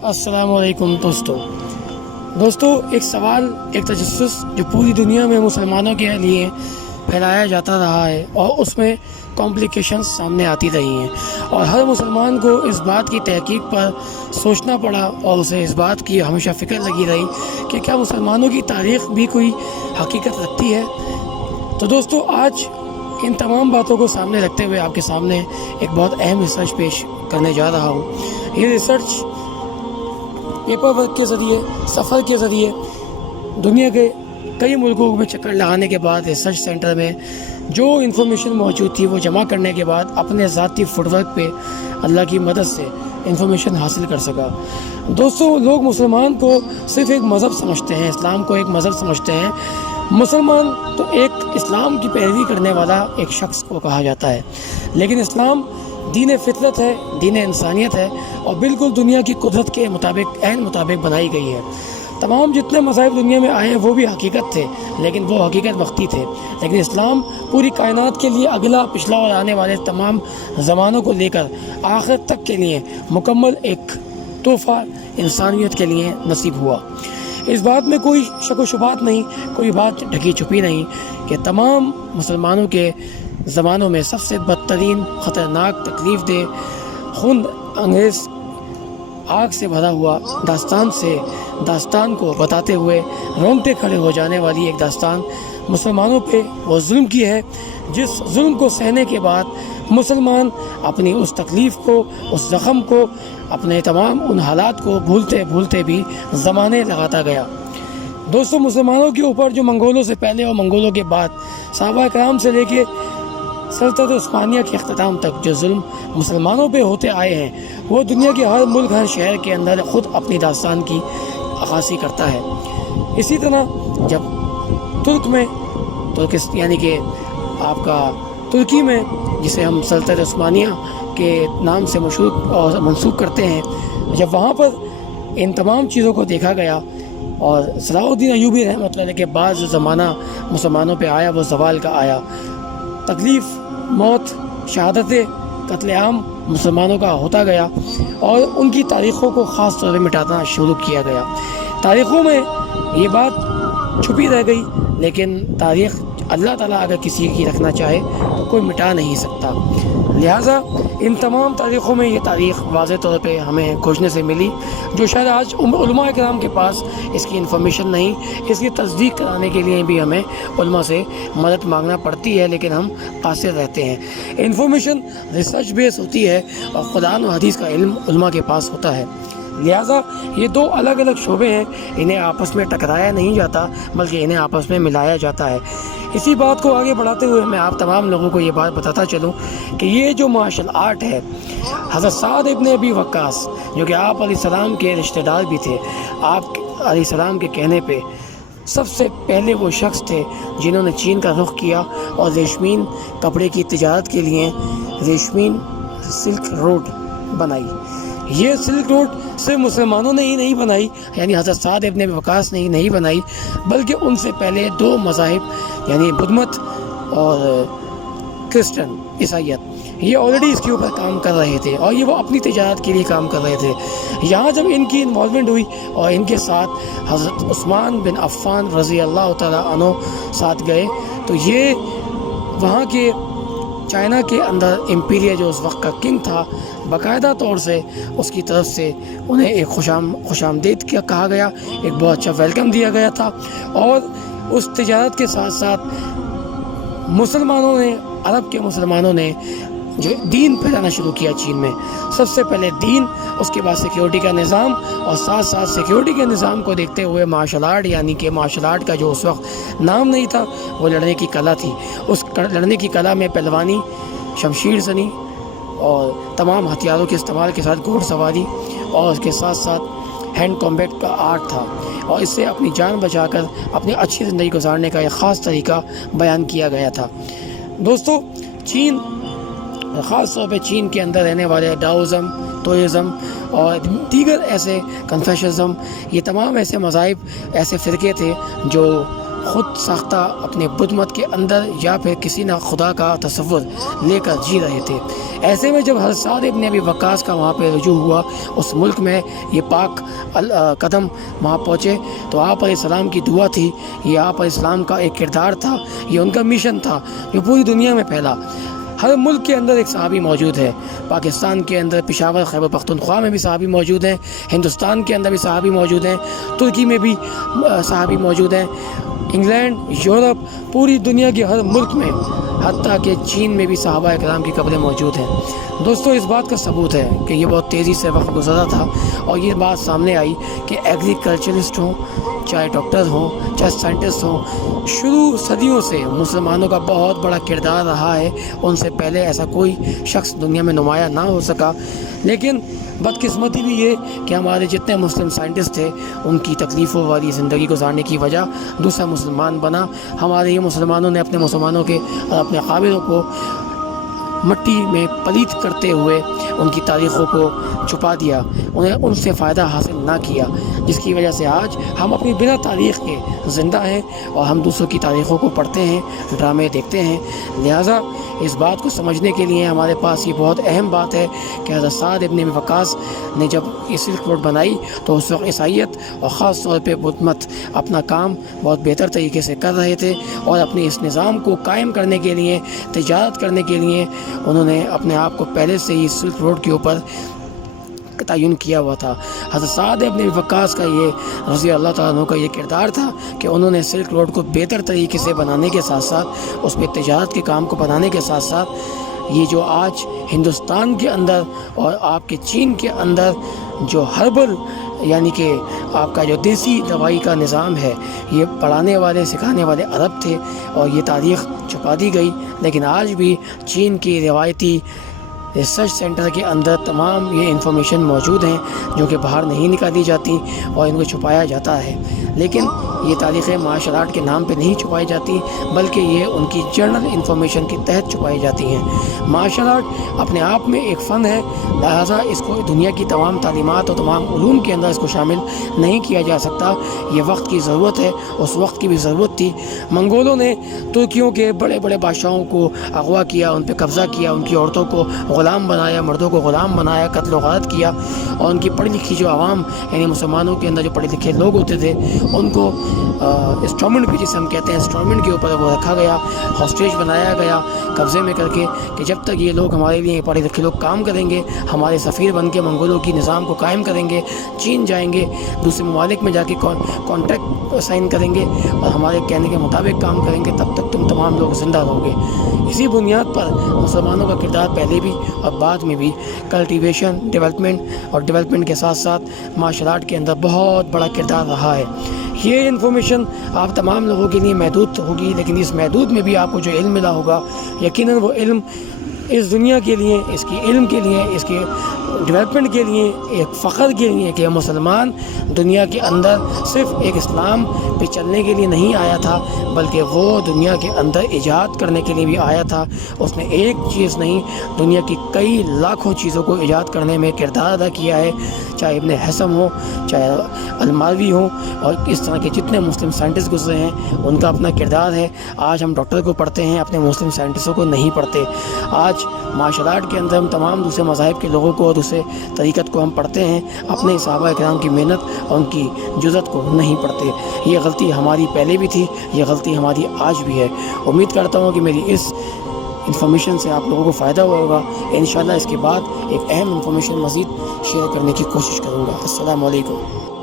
السلام علیکم دوستو ایک سوال، ایک تجسس جو پوری دنیا میں مسلمانوں کے لیے پھیلایا جاتا رہا ہے اور اس میں کمپلیکیشنز سامنے آتی رہی ہیں، اور ہر مسلمان کو اس بات کی تحقیق پر سوچنا پڑا اور اسے اس بات کی ہمیشہ فکر لگی رہی کہ کیا مسلمانوں کی تاریخ بھی کوئی حقیقت رکھتی ہے۔ تو دوستو آج ان تمام باتوں کو سامنے رکھتے ہوئے آپ کے سامنے ایک بہت اہم ریسرچ پیش کرنے جا رہا ہوں۔ یہ ریسرچ پیپر ورک کے ذریعے، سفر کے ذریعے دنیا کے کئی ملکوں میں چکر لگانے کے بعد ریسرچ سینٹر میں جو انفارمیشن موجود تھی وہ جمع کرنے کے بعد اپنے ذاتی فٹ ورک پہ اللہ کی مدد سے انفارمیشن حاصل کر سکا۔ دوستو لوگ مسلمان کو صرف ایک مذہب سمجھتے ہیں، اسلام کو ایک مذہب سمجھتے ہیں۔ مسلمان تو ایک اسلام کی پیروی کرنے والا ایک شخص کو کہا جاتا ہے، لیکن اسلام دین فطرت ہے، دین انسانیت ہے، اور بالکل دنیا کی قدرت کے مطابق عین مطابق بنائی گئی ہے۔ تمام جتنے مذاہب دنیا میں آئے ہیں وہ بھی حقیقت تھے، لیکن وہ حقیقت وقتی تھے، لیکن اسلام پوری کائنات کے لیے اگلا، پچھلا اور آنے والے تمام زمانوں کو لے کر آخر تک کے لیے مکمل ایک تحفہ انسانیت کے لیے نصیب ہوا۔ اس بات میں کوئی شک و شبہات نہیں، کوئی بات ڈھکی چھپی نہیں کہ تمام مسلمانوں کے زمانوں میں سب سے بدترین، خطرناک، تکلیف دہ، خون انگیز، آگ سے بھرا ہوا داستان کو بتاتے ہوئے رونگٹے کھڑے ہو جانے والی ایک داستان مسلمانوں پہ وہ ظلم کی ہے، جس ظلم کو سہنے کے بعد مسلمان اپنی اس تکلیف کو، اس زخم کو، اپنے تمام ان حالات کو بھولتے بھولتے بھی زمانے لگاتا گیا۔ دوستو مسلمانوں کے اوپر جو منگولوں سے پہلے اور منگولوں کے بعد صحابہ کرام سے لے کے سلطنت عثمانیہ کے اختتام تک جو ظلم مسلمانوں پہ ہوتے آئے ہیں، وہ دنیا کے ہر ملک، ہر شہر کے اندر خود اپنی داستان کی عکاسی کرتا ہے۔ اسی طرح جب یعنی کہ آپ کا ترکی میں، جسے ہم سلطنت عثمانیہ کے نام سے مشہور اور منسوب کرتے ہیں، جب وہاں پر ان تمام چیزوں کو دیکھا گیا اور صلاح الدین ایوبی رحمۃ اللہ علیہ کے بعد جو زمانہ مسلمانوں پہ آیا وہ زوال کا آیا، تکلیف، موت، شہادتیں، قتل عام مسلمانوں کا ہوتا گیا، اور ان کی تاریخوں کو خاص طور پہ مٹانا شروع کیا گیا۔ تاریخوں میں یہ بات چھپی رہ گئی، لیکن تاریخ اللہ تعالیٰ اگر کسی کی رکھنا چاہے تو کوئی مٹا نہیں سکتا۔ لہٰذا ان تمام تاریخوں میں یہ تاریخ واضح طور پہ ہمیں کھوجنے سے ملی، جو شاید آج علماء کرام کے پاس اس کی انفارمیشن نہیں، اس کی تصدیق کرانے کے لیے بھی ہمیں علماء سے مدد مانگنا پڑتی ہے، لیکن ہم قاصر رہتے ہیں۔ انفارمیشن ریسرچ بیس ہوتی ہے اور قرآن و حدیث کا علم علماء کے پاس ہوتا ہے، لہٰذا یہ دو الگ الگ شعبے ہیں، انہیں آپس میں ٹکرایا نہیں جاتا بلکہ انہیں آپس میں ملایا جاتا ہے۔ اسی بات کو آگے بڑھاتے ہوئے میں آپ تمام لوگوں کو یہ بات بتاتا چلوں کہ یہ جو مارشل آرٹ ہے، حضرت سعد ابن ابی وقاص جو کہ آپ علیہ السلام کے رشتہ دار بھی تھے، آپ علیہ السلام کے کہنے پہ سب سے پہلے وہ شخص تھے جنہوں نے چین کا رخ کیا اور ریشمین کپڑے کی تجارت کے لیے ریشمین سلک روڈ بنائی۔ یہ سلک روڈ صرف مسلمانوں نے ہی نہیں بنائی، یعنی حضرت سعد ابن ابی وقاص نے ہی نہیں بنائی، بلکہ ان سے پہلے دو مذاہب یعنی بدھ مت اور کرسچن عیسائیت، یہ آلریڈی اس کے اوپر کام کر رہے تھے اور یہ وہ اپنی تجارت کے لیے کام کر رہے تھے۔ یہاں جب ان کی انوالومنٹ ہوئی اور ان کے ساتھ حضرت عثمان بن عفان رضی اللہ تعالیٰ عنہ ساتھ گئے، تو یہ وہاں کے چائنا کے اندر امپیریا جو اس وقت کا کنگ تھا، باقاعدہ طور سے اس کی طرف سے انہیں ایک خوش آمدید کیا کہا گیا، ایک بہت اچھا ویلکم دیا گیا تھا، اور اس تجارت کے ساتھ ساتھ مسلمانوں نے، عرب کے مسلمانوں نے جو دین پھیلانا شروع کیا چین میں، سب سے پہلے دین، اس کے بعد سیکیورٹی کا نظام، اور ساتھ ساتھ سیکیورٹی کے نظام کو دیکھتے ہوئے مارشل آرٹ، یعنی کہ مارشل آرٹ کا جو اس وقت نام نہیں تھا، وہ لڑنے کی کلا تھی۔ اس لڑنے کی کلا میں پہلوانی، شمشیر زنی اور تمام ہتھیاروں کے استعمال کے ساتھ گھوڑ سواری، اور اس کے ساتھ ساتھ ہینڈ کمبیٹ کا آرٹ تھا، اور اس سے اپنی جان بچا کر اپنی اچھی زندگی گزارنے کا ایک خاص طریقہ بیان کیا گیا تھا۔ دوستو چین، خاص طور پہ چین کے اندر رہنے والے ڈاؤزم، توئزم اور دیگر ایسے کنفیشنزم، یہ تمام ایسے مذاہب، ایسے فرقے تھے جو خود ساختہ اپنے بت مت کے اندر یا پھر کسی نہ خدا کا تصور لے کر جی رہے تھے۔ ایسے میں جب حضرت سعد ابن ابی وقاص کا وہاں پہ رجوع ہوا، اس ملک میں یہ پاک قدم وہاں پہنچے، تو آپ علیہ السلام کی دعا تھی، یہ آپ علیہ السلام کا ایک کردار تھا، یہ ان کا مشن تھا جو پوری دنیا میں پھیلا۔ ہر ملک کے اندر ایک صحابی موجود ہے، پاکستان کے اندر پشاور خیبر پختونخوا میں بھی صحابی موجود ہیں، ہندوستان کے اندر بھی صحابی موجود ہیں، ترکی میں بھی صحابی موجود ہیں، انگلینڈ، یورپ، پوری دنیا کے ہر ملک میں، حتیٰ کہ چین میں بھی صحابہ کرام کی قبریں موجود ہیں۔ دوستو، اس بات کا ثبوت ہے کہ یہ بہت تیزی سے وقت گزرا تھا، اور یہ بات سامنے آئی کہ ایگریکلچرسٹ ہوں، چاہے ڈاکٹر ہوں، چاہے سائنٹسٹ ہوں، شروع صدیوں سے مسلمانوں کا بہت بڑا کردار رہا ہے۔ ان سے پہلے ایسا کوئی شخص دنیا میں نمایاں نہ ہو سکا، لیکن بدقسمتی بھی یہ کہ ہمارے جتنے مسلم سائنٹسٹ تھے، ان کی تکلیفوں والی زندگی گزارنے کی وجہ دوسرا مسلمان بنا۔ ہمارے یہ مسلمانوں نے اپنے مسلمانوں کے اور اپنے قابلوں کو مٹی میں پلیت کرتے ہوئے ان کی تاریخوں کو چھپا دیا، انہیں ان سے فائدہ حاصل نہ کیا، جس کی وجہ سے آج ہم اپنی بنا تاریخ کے زندہ ہیں اور ہم دوسروں کی تاریخوں کو پڑھتے ہیں، ڈرامے دیکھتے ہیں۔ لہٰذا اس بات کو سمجھنے کے لیے ہمارے پاس یہ بہت اہم بات ہے کہ حضرت سعد ابن ابی وقاص نے جب یہ سلک روڈ بنائی تو اس وقت عیسائیت اور خاص طور پہ بدھ مت اپنا کام بہت بہتر طریقے سے کر رہے تھے، اور اپنے اس نظام کو قائم کرنے کے لیے، تجارت کرنے کے لیے انہوں نے اپنے آپ کو پہلے سے ہی سلک روڈ کے اوپر تعین کیا ہوا تھا۔ حضرت سعد ابن ابی وقاص کا یہ رضی اللہ تعالیٰ عنہ کا یہ کردار تھا کہ انہوں نے سلک روڈ کو بہتر طریقے سے بنانے کے ساتھ ساتھ، اس پہ تجارت کے کام کو بنانے کے ساتھ ساتھ، یہ جو آج ہندوستان کے اندر اور آپ کے چین کے اندر جو ہربل یعنی کہ آپ کا جو دیسی دوائی کا نظام ہے، یہ پڑھانے والے سکھانے والے عرب تھے، اور یہ تاریخ چھپا دی گئی، لیکن آج بھی چین کی روایتی ریسرچ سینٹر کے اندر تمام یہ انفارمیشن موجود ہیں جو کہ باہر نہیں نکالی جاتی اور ان کو چھپایا جاتا ہے۔ لیکن یہ تاریخیں مارشل آرٹ کے نام پہ نہیں چھپائی جاتی، بلکہ یہ ان کی جرنل انفارمیشن کے تحت چھپائی جاتی ہیں۔ مارشل آرٹ اپنے آپ میں ایک فن ہے، لہٰذا اس کو دنیا کی تمام تعلیمات اور تمام علوم کے اندر اس کو شامل نہیں کیا جا سکتا۔ یہ وقت کی ضرورت ہے، اس وقت کی بھی ضرورت تھی۔ منگولوں نے ترکیوں کے بڑے بڑے بادشاہوں کو اغوا کیا، ان پہ قبضہ کیا، ان کی عورتوں کو غلام بنایا، مردوں کو غلام بنایا، قتل و غارت کیا، اور ان کی پڑھی لکھی جو عوام یعنی مسلمانوں کے اندر جو پڑھے لکھے لوگ ہوتے تھے، ان کو انسٹرومنٹ بھی جسے ہم کہتے ہیں، انسٹرومنٹ کے اوپر وہ رکھا گیا، ہاسٹیج بنایا گیا قبضے میں کر کے، کہ جب تک یہ لوگ ہمارے لیے پڑھے لکھے لوگ کام کریں گے، ہمارے سفیر بن کے منگولوں کی نظام کو قائم کریں گے، چین جائیں گے، دوسرے ممالک میں جا کے کانٹریکٹ سائن کریں گے اور ہمارے کہنے کے مطابق کام کریں گے، تب تک تم تمام لوگ زندہ رہو گے۔ اسی بنیاد پر مسلمانوں کا کردار پہلے بھی اور بعد میں بھی کلٹیویشن، ڈیولپمنٹ کے ساتھ ساتھ مارشل آرٹ کے اندر بہت بڑا کردار رہا ہے۔ یہ انفارمیشن آپ تمام لوگوں کے لیے محدود ہوگی، لیکن اس محدود میں بھی آپ کو جو علم ملا ہوگا، یقیناً وہ علم اس دنیا کے لیے، اس کی علم کے لیے، اس کے ڈیولپمنٹ کے لیے، ایک فخر کے لیے کہ مسلمان دنیا کے اندر صرف ایک اسلام پہ چلنے کے لیے نہیں آیا تھا، بلکہ وہ دنیا کے اندر ایجاد کرنے کے لیے بھی آیا تھا۔ اس نے ایک چیز نہیں، دنیا کی کئی لاکھوں چیزوں کو ایجاد کرنے میں کردار ادا کیا ہے، چاہے ابن حسم ہو، چاہے الماروی ہوں، اور اس طرح کے جتنے مسلم سائنٹسٹ گزرے ہیں ان کا اپنا کردار ہے۔ آج ہم ڈاکٹر کو پڑھتے ہیں، اپنے مسلم سائنٹسٹوں کو نہیں پڑھتے۔ آج مارشل آرٹ کے اندر ہم تمام دوسرے مذاہب کے لوگوں کو اور دوسرے طریقت کو ہم پڑھتے ہیں، اپنے صحابہ کرام کی محنت اور ان کی جزت کو نہیں پڑھتے۔ یہ غلطی ہماری پہلے بھی تھی، یہ غلطی ہماری آج بھی ہے۔ امید کرتا ہوں کہ میری اس انفارمیشن سے آپ لوگوں کو فائدہ ہوا ہوگا۔ انشاءاللہ اس کے بعد ایک اہم انفارمیشن مزید شیئر کرنے کی کوشش کروں گا۔ السلام علیکم۔